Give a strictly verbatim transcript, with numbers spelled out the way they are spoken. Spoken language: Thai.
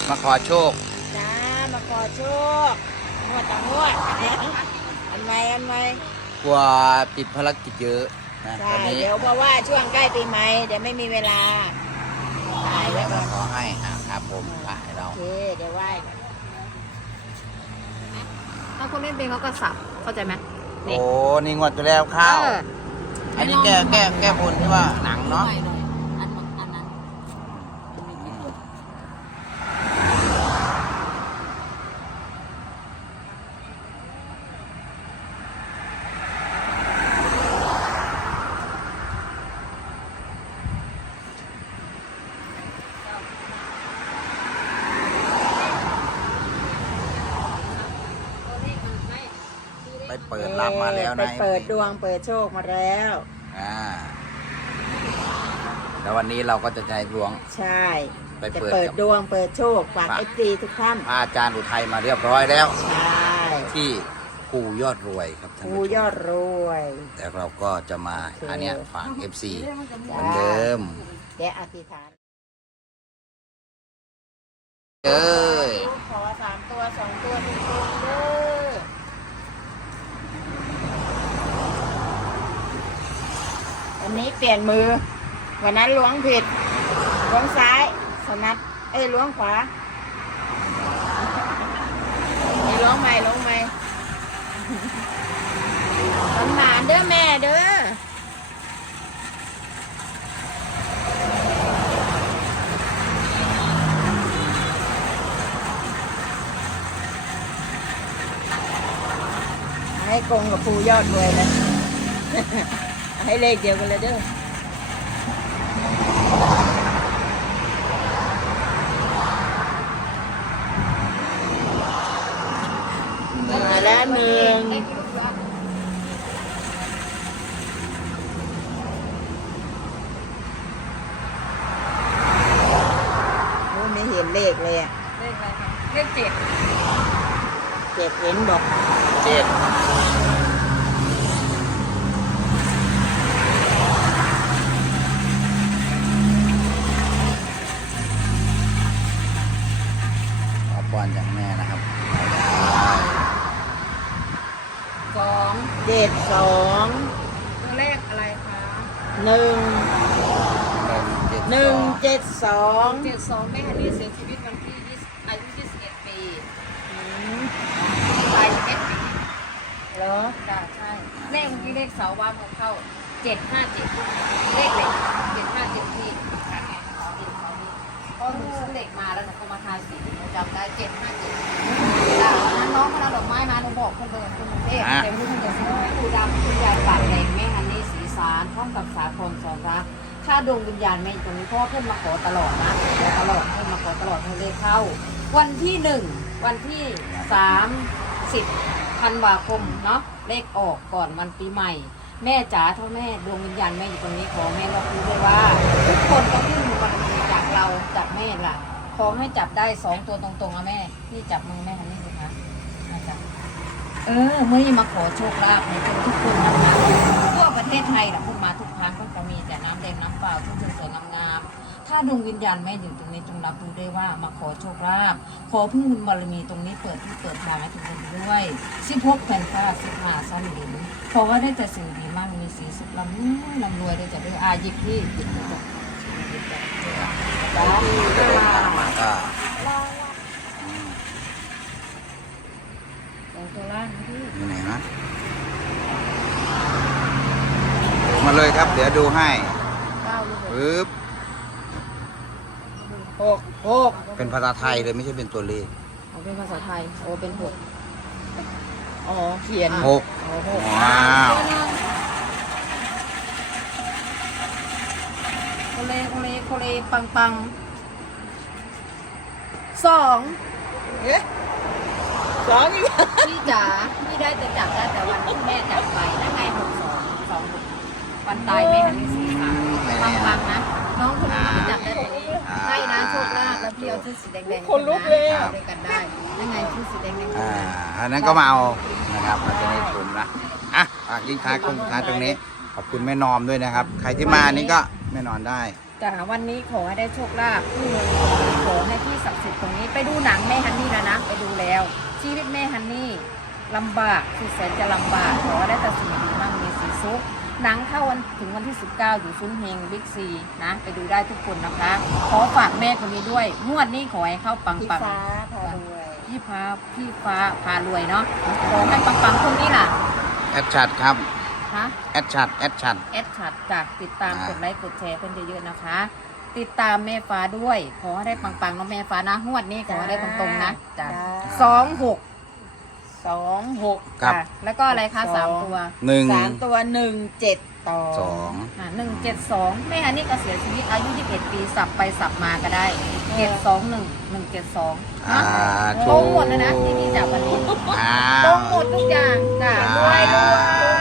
มาขอโชคจ้ามาขอโชคงวดต่องวดอันไหนอันไหนกลัวติดภารกิจเยอะนะใช่เดี๋ยวเพราะว่าช่วงใกล้ปีใหม่เดี๋ยวไม่มีเวลาถ่ายไว้ก่อนขอให้ครับผมถ่ายเราโอเคเดี๋ยวไหว้ถ้าคนเล่นเป็นเขาก็สับเข้าใจไหมโอ้นี่งวดตัวแล้วข้าวอันนี้แก้แก้แก้บนที่ว่าหนังเนาะไปเปิดรับมาแล้วนะไปเปิดดวงเปิดโชคมาแล้วอ่าแล้ววันนี้เราก็จะใจดวงใช่ไปจะเปิดเปิดดวงเปิดโชคฝากเอฟซีทุกท่านอาจารย์อุทัยมาเรียบร้อยแล้วใช่ที่ภูยอดรวยครับท่านภูผู้ชมยอดรวยแต่เราก็จะมาอันเนี้ยฝาก เอฟ ซี เหมือนเดิมเดี๋ยวอธิษฐานเอ้ยขอสามตัวสองตัวตรงๆเด้อวันนี้เปลี่ยนมือวันนั้นล้วงผิดล้วงซ้ายสนัดเอ้ยล้วงขวานี่ล้วงใหม่ล้วงใหม่สมานเด้อแม่เด้อให้กงกับภูยอดรวยเลยให้เลขเดียวกันเลยเด้อมาแล้วหนึ่งโอ้ไม่เห็นเลขเลยอะเลขอะไรคะเลขเจ็ดเจ็ดเห็นบอกเจ็ดปอนจากแม่นะครับสองเจ็ดสองตัวเลขอะไรคะหนึ่งหนึ่งเจ็ดสองเจ็ดสองแม่ฮันนี่เสียชีวิตวันที่ยี่สิบอายุยี่สิบเอ็ดปีตายสิบเอ็ดปีเหรอจ้าใช่เลขเมื่อกี้เลขเสาว่าของเข้าเจ็ดห้าเจ็ดเลขเหล็กเจ็ดห้าเจ็ดที่เพราะหนูซื้อเหล็กมาแล้วหนูก็มาทาสีหนูจำได้เจ็ดห้าเจ็ดจ้านั้นน้องมาเอาดอกไม้มาหนูบอกคนเดินคนเทพเต็มที่คนจะซื้อครูดำคุณยายปากแดงแม่ฮันนี่สีสารพร้อมกับสาครสอนรักถ้าดวงวิญญาณแม่ตรงนี้พ่อเพื่อนมาขอตลอดนะขอตลอดเพื่อนมาขอตลอดให้เลขเข้าวันที่หนึ่งวันที่สามสิบธันวาคมเนาะเลขออกก่อนวันปีใหม่แม่จ๋าถ้าแม่ดวงวิญญาณแม่อยู่ตรงนี้ขอแม่รับรู้ด้วยว่าทุกคนต้องขึ้นบารมีจากเราจากแม่ล่ะขอให้จับได้สองตัวตรงๆนะแม่นี่จับมือแม่ฮันนี่สิคะนะจ๊ะเออเมื่อมาขอโชคลาภในทุกคนนะคะทั่วประเทศไทยนะพวกมาทุกครั้งก็จะมีแต่น้ำแดงน้ำเปล่าทุกสวยๆงามๆถ้าดวงวิญญาณแม่อยู่ตรงนี้จงรับรู้ได้ว่ามาขอโชคลาภขอพึ่งบุญบารมีตรงนี้เปิดที่เปิดทางให้ทุกคนด้วยสิบหกแผ่นฟ้าสิบห้าสั้นดินขอว่าได้แต่สิ่งดีมากมีสีสุขลำลำรวยได้จะด้วยอายิบที่หยิบจะมาก็ตัวล่างที่อยู่ไหนนะมาเลยครับเดี๋ยวดูให้ปึ๊บหกหกเป็นภาษาไทยเลยไม่ใช่เป็นตัวเลขเอาเป็นภาษาไทยโอ้เป็นหกอ๋อเขียนหกว้าวโคเลโคเลโคเลปังปังสองเอ๊ะสองอีกพี่จ๋าพี่ได้จะจับได้แต่วันที่แม่จับไปนั่นไงหกสองสองวันตายแม่ฮันนี่สีค่ะปังปังนะน้องคนนี้ก็จับได้ตัวนี้ให้นะโชคลาภแล้วพี่เอาชุดสีแดงๆคนลุกเลยเอาด้วยกันได้นั่นไงชุดสีแดงๆอ่าอันนั้นก็มาเอานะครับมันจะได้ชมนะอ่ะฝากทิ้งท้ายคงท้ายตรงนี้ขอบคุณแม่นอมด้วยนะครับใครที่มานี่ก็แม่นอนได้จ้าวันนี้ขอให้ได้โชคลาภที่เงินขอให้ที่ศักดิ์สิทธิ์ตรงนี้ไปดูหนังแม่ฮันนี่แล้วนะไปดูแล้ว ชีวิตแม่ฮันนี่ลำบากสุดแสนจะลำบากขอได้แต่สิ่งดีมั่งมีสีสุขหนังเข้าวันถึงวันที่สิบเก้าอยู่ซุ้มเฮงบิ๊กซีนะไปดูได้ทุกคนนะคะ ขอฝากแม่คนนี้ด้วยงวดนี้ขอให้เข้าปังพี่ปังฟ้าพารวยพี่ฟ้าพี่ฟ้าพารวยเนาะขอให้ปังปังคนนี้ล่ะแอดชัดครับฮะแอดชัดแอดชัดแอดชัดจ้ะติดตามอ่ากกดไลค์กดแชร์เพื่อนเยอะๆนะคะ ติดตามแม่ฟ้าด้วย ขอให้ได้ปังๆน้องแม่ฟ้านะงวดนี้ขอให้ได้ตรงๆนะจ้ะสองหกสองหกครับค่ะแล้วก็อะไรคะสามตัวหนึ่งสามตัวหนึ่งเจ็ดต่อสองอ่าหนึ่งเจ็ดสองแม่ฮันนี่ก็เสียชีวิตอายุยี่สิบเอ็ดปีสับไปสับมาก็ได้เจ็ดสองหนึ่งหนึ่งเจ็ดสองอ่าตรงหมดเลยนะที่นี่จากวันนี้อ้าตรวงหมดทุกอย่างจ้ะอ่ารวยรวย